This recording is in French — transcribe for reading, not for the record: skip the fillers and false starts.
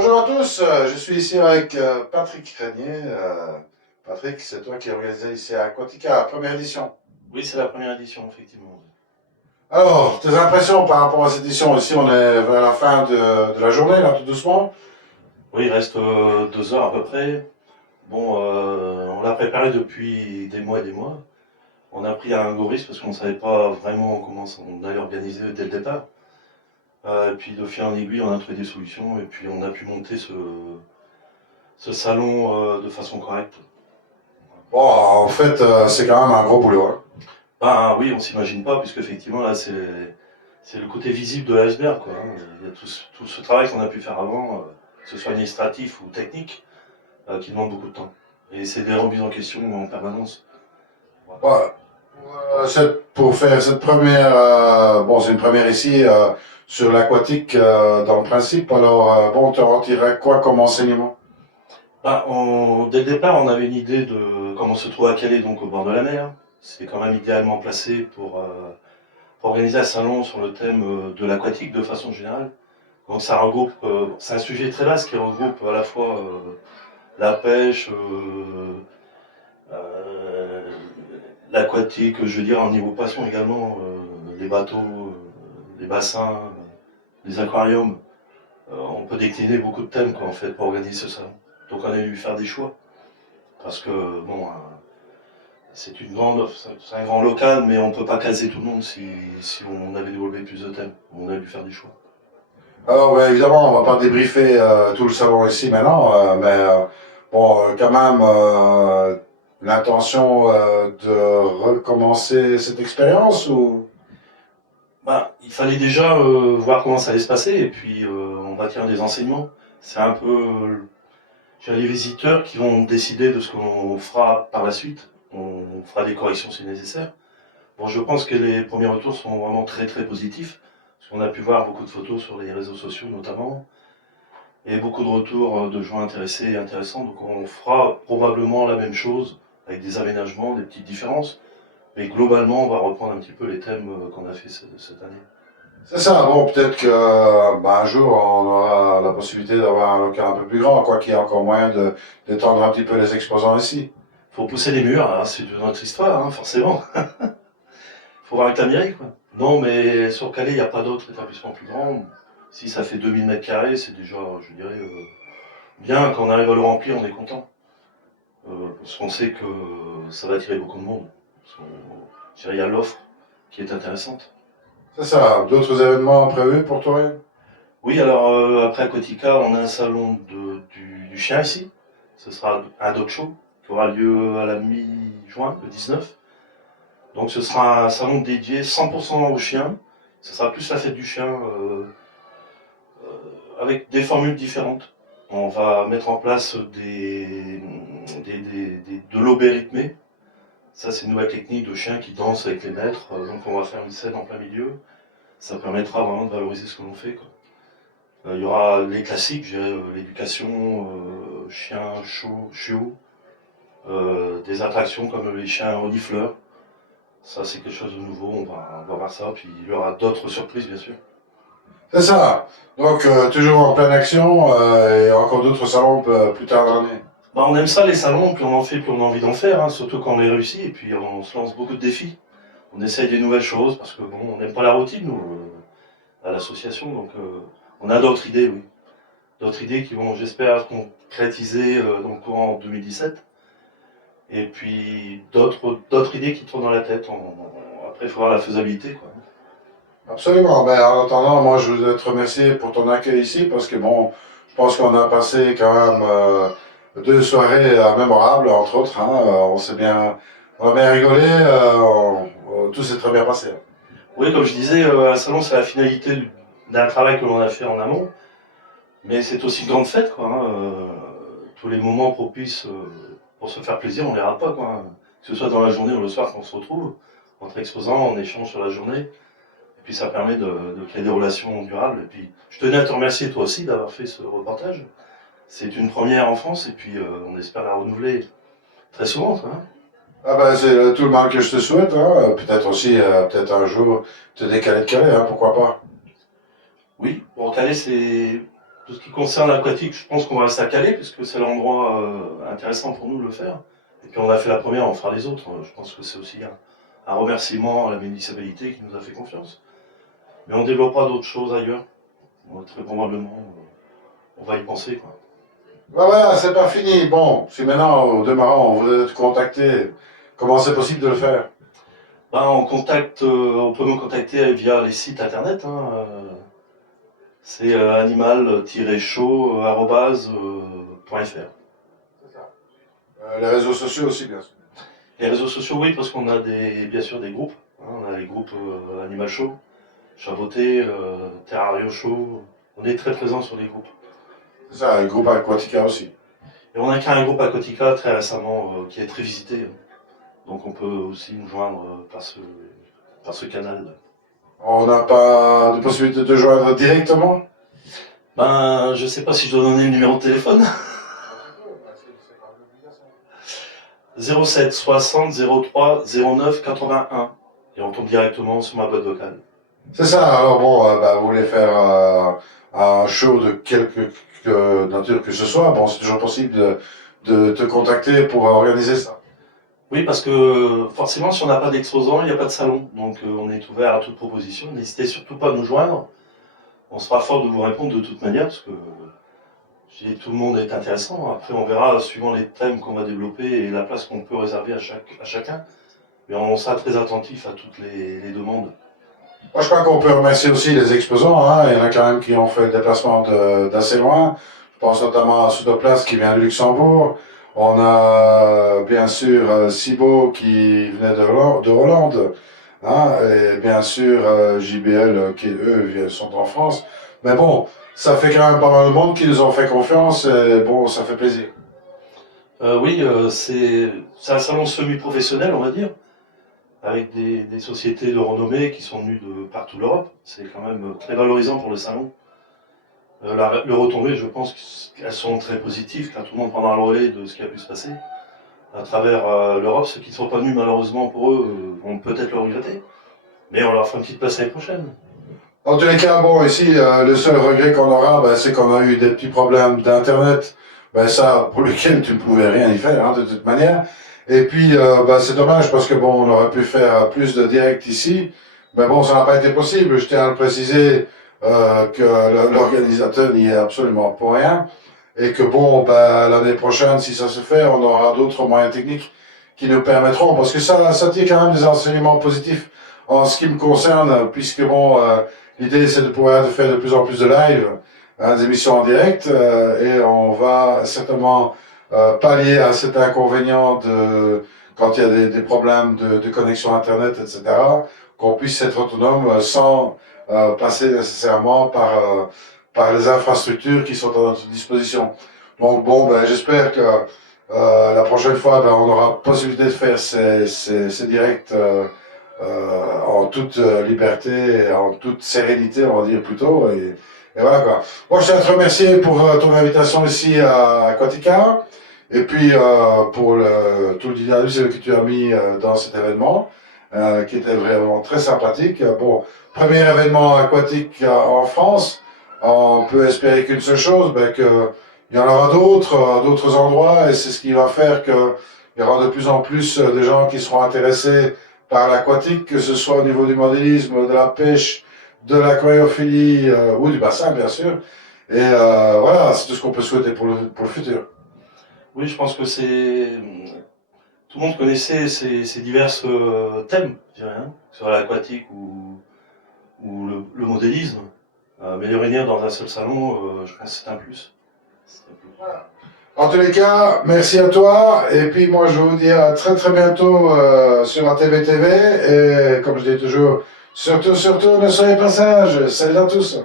Bonjour à tous, je suis ici avec Patrick Régnier. Patrick, c'est toi qui as organisé ici à Aquatica, première édition. Oui, c'est la première édition, effectivement. Alors, tes impressions par rapport à cette édition? Ici, on est vers la fin de la journée, là, tout doucement. Oui, il reste 2 heures à peu près. Bon, on l'a préparé depuis des mois et des mois. On a pris un gros risque parce qu'on ne savait pas vraiment comment on allait organiser dès le départ. Et puis de fil en aiguille, on a trouvé des solutions et puis on a pu monter ce salon de façon correcte. Bon, en fait, c'est quand même un gros boulot, hein. Ben oui, on s'imagine pas, puisque effectivement là c'est le côté visible de l'iceberg, quoi, hein. Il y a tout ce travail qu'on a pu faire avant, que ce soit administratif ou technique, qui demande beaucoup de temps. Et c'est des remises en question en permanence. Bon, pour faire cette première, bon, c'est une première ici sur l'aquatique dans le principe. Alors, bon, tu en tirais quoi comme enseignement? Ben, dès le départ, on avait une idée de comment se trouve à Calais, donc au bord de la mer. C'est quand même idéalement placé pour organiser un salon sur le thème de l'aquatique de façon générale. Donc ça regroupe, c'est un sujet très vaste qui regroupe à la fois la pêche, euh, l'aquatique, je veux dire, en niveau poisson également, les bateaux, les bassins, les aquariums. On peut décliner beaucoup de thèmes quoi, en fait, pour organiser ce salon. Donc on a dû faire des choix. Parce que, bon, c'est une grande, c'est un grand local, mais on ne peut pas caser tout le monde si on avait développé plus de thèmes. On a dû faire des choix. Alors, ben, évidemment, on va pas débriefer tout le salon ici maintenant, mais bon, quand même, l'intention de recommencer cette expérience ou... Bah, il fallait déjà voir comment ça allait se passer, et puis on va tirer des enseignements. C'est un peu les visiteurs qui vont décider de ce qu'on fera par la suite. On fera des corrections si nécessaire. Bon, je pense que les premiers retours sont vraiment très très positifs, parce qu'on a pu voir beaucoup de photos sur les réseaux sociaux notamment, et beaucoup de retours de gens intéressés et intéressants. Donc on fera probablement la même chose, avec des aménagements, des petites différences, mais globalement on va reprendre un petit peu les thèmes qu'on a fait cette année. C'est ça, bon, peut-être que ben, un jour, on aura la possibilité d'avoir un local un peu plus grand, quoi qu'il y ait encore moyen d'étendre un petit peu les exposants ici. Faut pousser les murs, hein, c'est de notre histoire, hein, forcément. Faut voir avec la mairie, quoi. Non, mais sur Calais, il n'y a pas d'autres établissements plus grands. Si ça fait 2000 mètres carrés, c'est déjà, je dirais, bien. Quand on arrive à le remplir, on est content. Parce qu'on sait que ça va attirer beaucoup de monde. Parce je dirais, il y a l'offre qui est intéressante. C'est ça, d'autres événements prévus pour toi? Oui, alors après Aquatica, on a un salon du chien ici. Ce sera un dog show qui aura lieu à la mi-juin, le 19. Donc ce sera un salon dédié 100% aux chiens. Ce sera plus la fête du chien avec des formules différentes. On va mettre en place de l'obé rythmé. Ça, c'est une nouvelle technique de chien qui danse avec les maîtres. Donc on va faire une scène en plein milieu. Ça permettra vraiment de valoriser ce que l'on fait, quoi. Il y aura les classiques, je dirais, l'éducation, chien, chiot, des attractions comme les chiens renifleurs. Ça, c'est quelque chose de nouveau, on va voir ça. Puis il y aura d'autres surprises, bien sûr. C'est ça. Donc, toujours en pleine action et encore d'autres salons plus tard dans l'année. Bah, on aime ça, les salons, plus on en fait, plus on a envie d'en faire, hein, surtout quand on les réussit. Et puis on se lance beaucoup de défis. On essaye des nouvelles choses parce que bon, on n'aime pas la routine, nous, à l'association. Donc on a d'autres idées, oui. D'autres idées qui vont, j'espère, être concrétisées dans le courant 2017. Et puis d'autres idées qui tournent dans la tête. Après, il faut voir la faisabilité, quoi. Absolument. Ben, en attendant, moi, je voudrais te remercier pour ton accueil ici parce que, bon, je pense qu'on a passé quand même deux soirées mémorables, entre autres, hein. On a bien rigolé, tout s'est très bien passé. Oui, comme je disais, un salon, c'est la finalité d'un travail que l'on a fait en amont. Mais c'est aussi une grande fête, quoi, hein. Tous les moments propices pour se faire plaisir, on les rate pas, quoi, hein. Que ce soit dans la journée ou le soir quand on se retrouve, entre exposants, on échange sur la journée. Et puis ça permet de créer des relations durables. Et puis je tenais à te remercier toi aussi d'avoir fait ce reportage. C'est une première en France et puis on espère la renouveler très souvent, quoi, hein. Ah ben, c'est tout le mal que je te souhaite, hein. Peut-être aussi, peut-être un jour, te décaler de Calais, hein, pourquoi pas. Oui, bon, Calais, Tout ce qui concerne l'aquatique, je pense qu'on va rester à Calais, puisque c'est l'endroit intéressant pour nous de le faire. Et puis on a fait la première, on fera les autres. Je pense que c'est aussi un remerciement à la municipalité qui nous a fait confiance. Mais on développera d'autres choses ailleurs. Très probablement, on va y penser, quoi. Voilà, c'est pas fini. Bon, si maintenant, au démarrant, on veut te contacter, comment c'est possible de le faire? Ben, on peut nous contacter via les sites internet. Hein, c'est animal-show@.fr. Les réseaux sociaux aussi, bien sûr. Les réseaux sociaux, oui, parce qu'on a bien sûr des groupes. Hein, on a les groupes Animal Show, Chavoté, Terrario Show. On est très présents sur les groupes. C'est ça, le groupe Aquatica aussi. Et on a créé un groupe Aquatica très récemment qui est très visité. Donc on peut aussi nous joindre par ce canal. On n'a pas de possibilité de te joindre directement? Ben, je sais pas si je dois donner le numéro de téléphone. 07 60 03 09 81. Et on tombe directement sur ma boîte vocale. C'est ça, alors bon, vous voulez faire un show de quelque nature que ce soit, bon, c'est toujours possible de te contacter pour organiser ça. Oui, parce que forcément, si on n'a pas d'exposant, il n'y a pas de salon. Donc on est ouvert à toute proposition. N'hésitez surtout pas à nous joindre. On sera fort de vous répondre de toute manière, parce que tout le monde est intéressant. Après, on verra, suivant les thèmes qu'on va développer et la place qu'on peut réserver à chacun. Mais on sera très attentif à toutes les demandes. Moi, je crois qu'on peut remercier aussi les exposants, hein. Il y en a quand même qui ont fait le déplacement d'assez loin. Je pense notamment à Soudoplace qui vient de Luxembourg. On a bien sûr Cibo qui venait de Hollande, hein, et bien sûr JBL qui eux sont en France. Mais bon, ça fait quand même pas mal de monde qui nous ont fait confiance et bon, ça fait plaisir. Oui, c'est un salon semi-professionnel, on va dire, avec des sociétés de renommée qui sont venues de partout l'Europe. C'est quand même très valorisant pour le salon. Le retombée, je pense qu'elles sont très positives, car tout le monde prendra le relais de ce qui a pu se passer à travers l'Europe. Ceux qui ne sont pas venus, malheureusement pour eux, vont peut-être le regretter. Mais on leur fera une petite place l'année prochaine. En tous les cas, bon, ici, le seul regret qu'on aura, c'est qu'on a eu des petits problèmes d'Internet. Ça, pour lesquels tu ne pouvais rien y faire, hein, de toute manière. Et puis, c'est dommage parce que bon, on aurait pu faire plus de directs ici. Mais bon, ça n'a pas été possible. Je tiens à le préciser que l'organisateur n'y est absolument pour rien. Et que bon, l'année prochaine, si ça se fait, on aura d'autres moyens techniques qui nous permettront, parce que ça tient quand même des enseignements positifs en ce qui me concerne, puisque bon, l'idée c'est de pouvoir faire de plus en plus de live, hein, des émissions en direct, et on va certainement pallier à cet inconvénient de quand il y a des problèmes de connexion internet, etc., qu'on puisse être autonome sans passer nécessairement par les infrastructures qui sont à notre disposition. Donc bon, j'espère que la prochaine fois, on aura possibilité de faire ces directs en toute liberté, et en toute sérénité, on va dire plutôt. Et voilà quoi. Moi, je tiens à te remercier pour ton invitation ici à Aquatica, et puis pour tout le dynamisme que tu as mis dans cet événement, qui était vraiment très sympathique. Bon, premier événement aquatique en France. On peut espérer qu'une seule chose, que il y en aura d'autres endroits, et c'est ce qui va faire qu'il y aura de plus en plus de gens qui seront intéressés par l'aquatique, que ce soit au niveau du modélisme, de la pêche, de l'aquariophilie ou du bassin, bien sûr. Et voilà, c'est tout ce qu'on peut souhaiter pour le futur. Oui, je pense que tout le monde connaissait ces divers thèmes, je dirais, hein, que ce soit l'aquatique ou le modélisme. Mais les réunir dans un seul salon, je pense que c'est un plus. Voilà. En tous les cas, merci à toi. Et puis moi, je vous dis à très très bientôt sur la TV. Et comme je dis toujours, surtout, ne soyez pas sages. Salut à tous.